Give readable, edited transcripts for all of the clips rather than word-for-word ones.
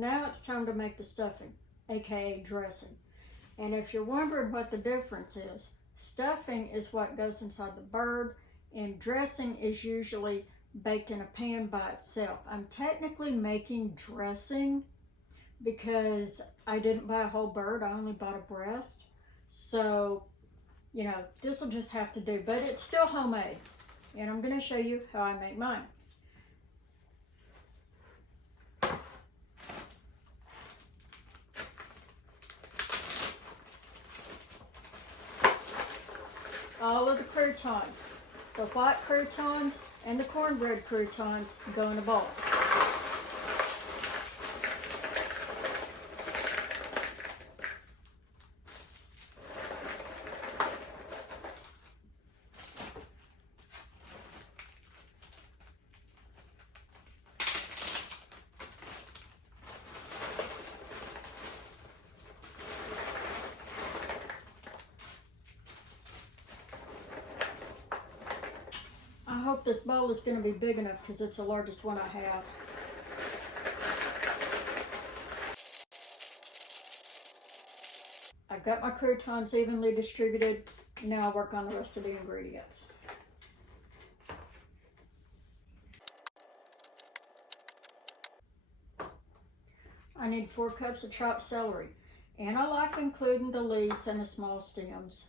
Now it's time to make the stuffing, aka dressing. And if you're wondering what the difference is, stuffing is what goes inside the bird, and dressing is usually baked in a pan by itself. I'm technically making dressing because I didn't buy a whole bird, I only bought a breast. So, you know, this will just have to do, but it's still homemade. And I'm going to show you how I make mine. All of the croutons, the white croutons and the cornbread croutons, go in a bowl. I hope this bowl is going to be big enough because it's the largest one I have. I've got my croutons evenly distributed. Now I'll work on the rest of the ingredients. I need 4 cups of chopped celery, and I like including the leaves and the small stems.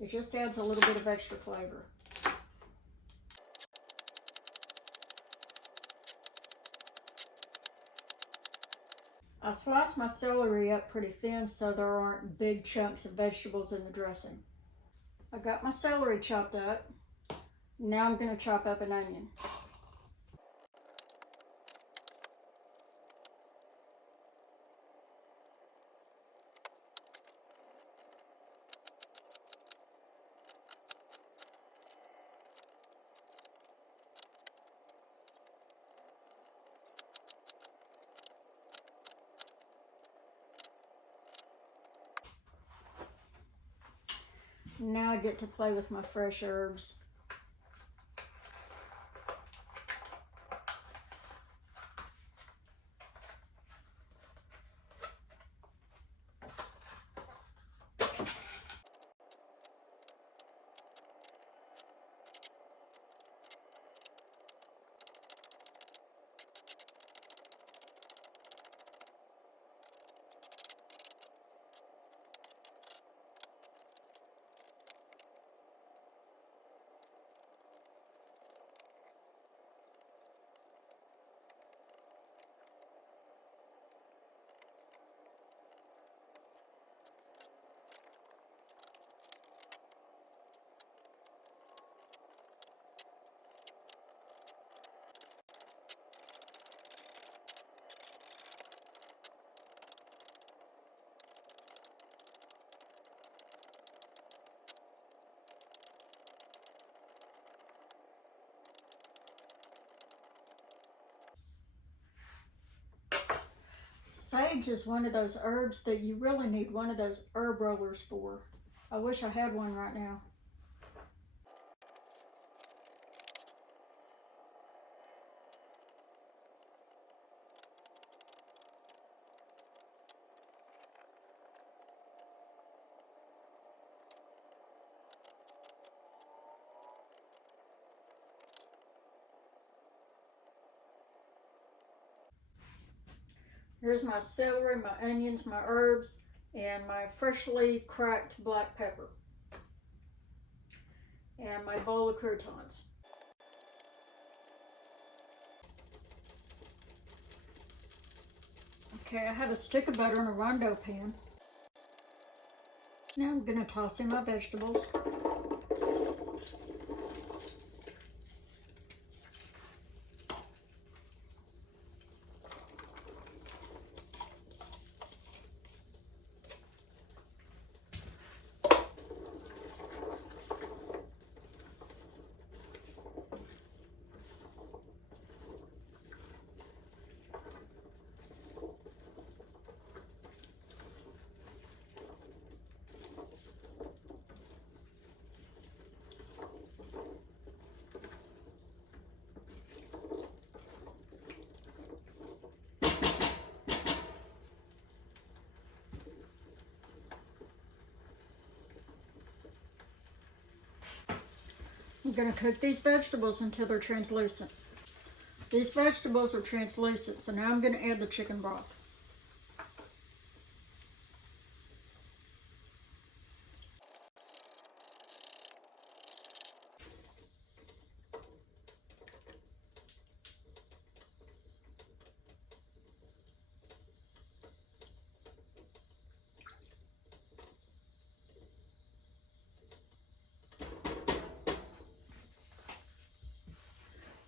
It just adds a little bit of extra flavor. I slice my celery up pretty thin so there aren't big chunks of vegetables in the dressing. I got my celery chopped up. Now I'm going to chop up an onion. Now I get to play with my fresh herbs. Sage is one of those herbs that you really need one of those herb rollers for. I wish I had one right now. Here's my celery, my onions, my herbs, and my freshly cracked black pepper. And my bowl of croutons. Okay, I have a stick of butter in a rondo pan. Now I'm going to toss in my vegetables. I'm going to cook these vegetables until they're translucent. These vegetables are translucent, so now I'm going to add the chicken broth.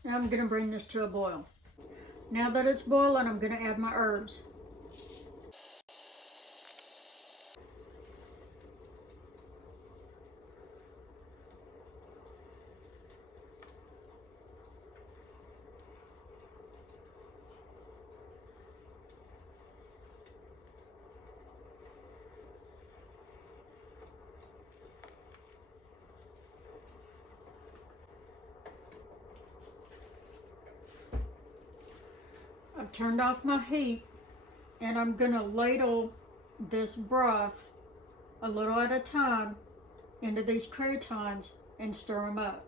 Now I'm going to bring this to a boil. Now that it's boiling, I'm going to add my herbs. I've turned off my heat, and I'm going to ladle this broth a little at a time into these croutons and stir them up.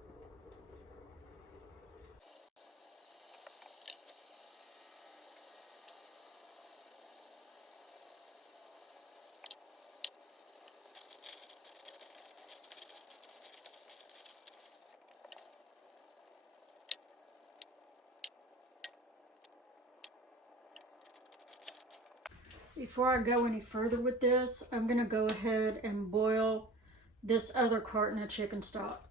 Before I go any further with this, I'm going to go ahead and boil this other carton of chicken stock.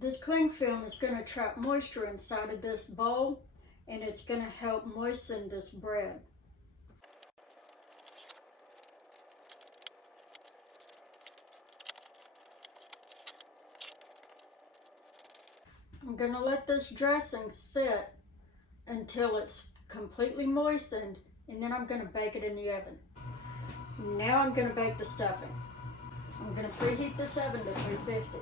This cling film is going to trap moisture inside of this bowl, and it's going to help moisten this bread. I'm going to let this dressing sit until it's completely moistened, and then I'm going to bake it in the oven. Now I'm going to bake the stuffing. I'm going to preheat this oven to 350.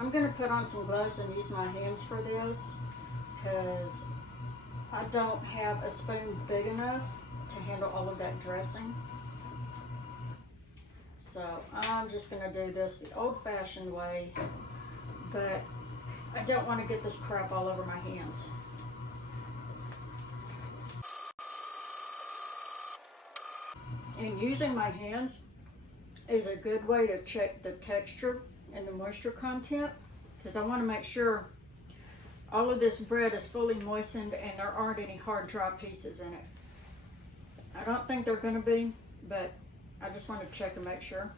I'm going to put on some gloves and use my hands for this because I don't have a spoon big enough to handle all of that dressing. So I'm just going to do this the old-fashioned way, but I don't want to get this crap all over my hands. And using my hands is a good way to check the texture and the moisture content, because I want to make sure all of this bread is fully moistened and there aren't any hard dry pieces in it. I don't think they're going to be, but I just want to check and make sure.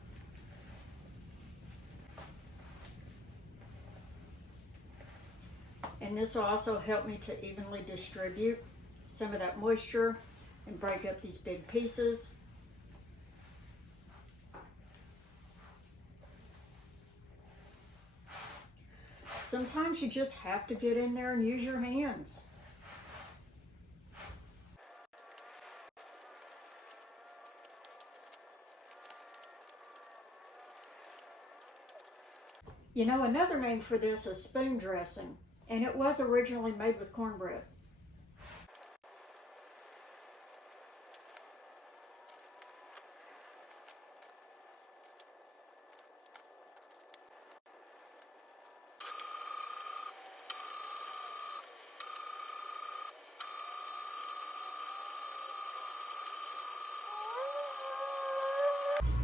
And this will also help me to evenly distribute some of that moisture and break up these big pieces. Sometimes you just have to get in there and use your hands. You know, another name for this is spoon dressing, and it was originally made with cornbread.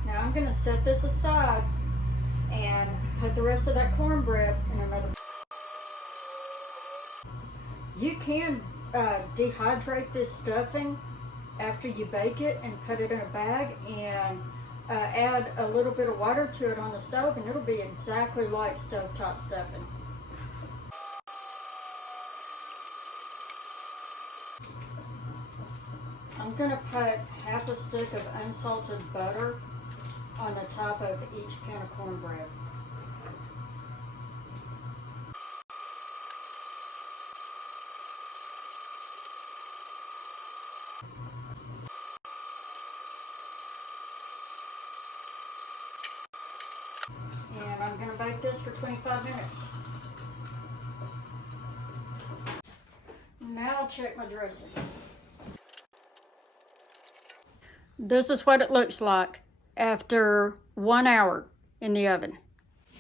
Now I'm going to set this aside and put the rest of that cornbread in another. You can dehydrate this stuffing after you bake it and put it in a bag and add a little bit of water to it on the stove, and it'll be exactly like stovetop stuffing. I'm going to put half a stick of unsalted butter on the top of each pan of cornbread. And I'm going to bake this for 25 minutes. Now I'll check my dressing. This is what it looks like after 1 hour in the oven.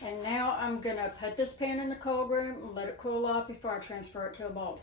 And now I'm going to put this pan in the cold room and let it cool off before I transfer it to a bowl.